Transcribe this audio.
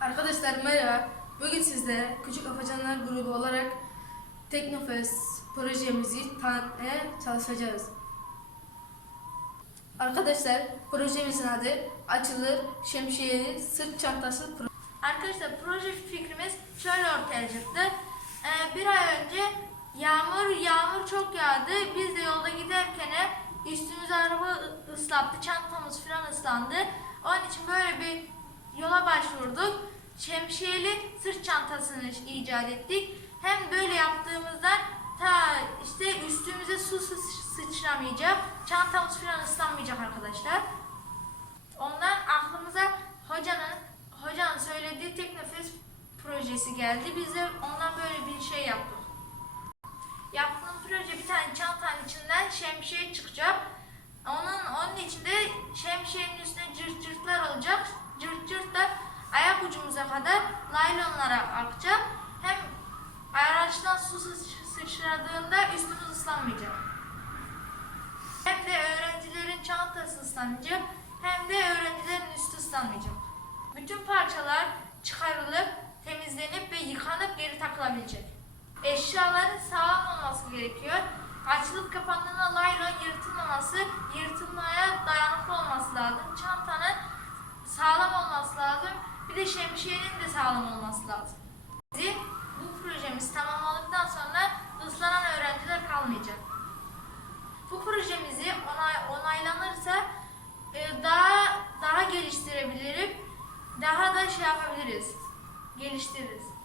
Arkadaşlar merhaba. Bugün sizlere Küçük Afacanlar grubu olarak Teknofest projemizi tanıtmaya çalışacağız. Arkadaşlar projemizin adı Açılır Şemsiyeli Sırt Çantası Pro- Arkadaşlar proje fikrimiz şöyle ortaya çıktı. Ee, bir ay önce yağmur yağmur çok yağdı. Biz de yolda giderken üstümüz araba ıslattı, çantamız falan ıslandı. Onun için böyle bir yola başvurduk. Şemsiyeli sırt çantasını icat ettik. Hem böyle yaptığımızda ta işte üstümüze su sı- sıçramayacak, çantamız falan ıslanmayacak arkadaşlar. Ondan aklımıza hocanın hocanın söylediği Teknofest projesi geldi. Biz de ondan böyle bir şey yaptık. Yaptığım proje bir tane çantanın içinden şemsiye çıkacak. Onun onun içinde şemsiyenin üstüne cırt cırtlar olacak. Cırt da ayak ucumuza kadar laylonlara akacak. Hem araçtan su sıç- sıçradığında üstümüz ıslanmayacak. Hem de öğrencilerin çantası ıslanacak hem de öğrencilerin üstü ıslanmayacak. Bütün parçalar çıkarılıp temizlenip ve yıkanıp geri takılabilecek. Eşyaların sağlam olması gerekiyor. Açılıp kapandığında laylon yırtılmaması, yırtılmaya dayanıklı olması lazım. Çantanın. Bir de sağlam olması lazım. Bizi bu projemiz tamam olduktan sonra ıslanan öğrenciler kalmayacak. Bu projemizi onay, onaylanırsa e, daha daha geliştirebilirim. Daha da şey yapabiliriz. Geliştiririz.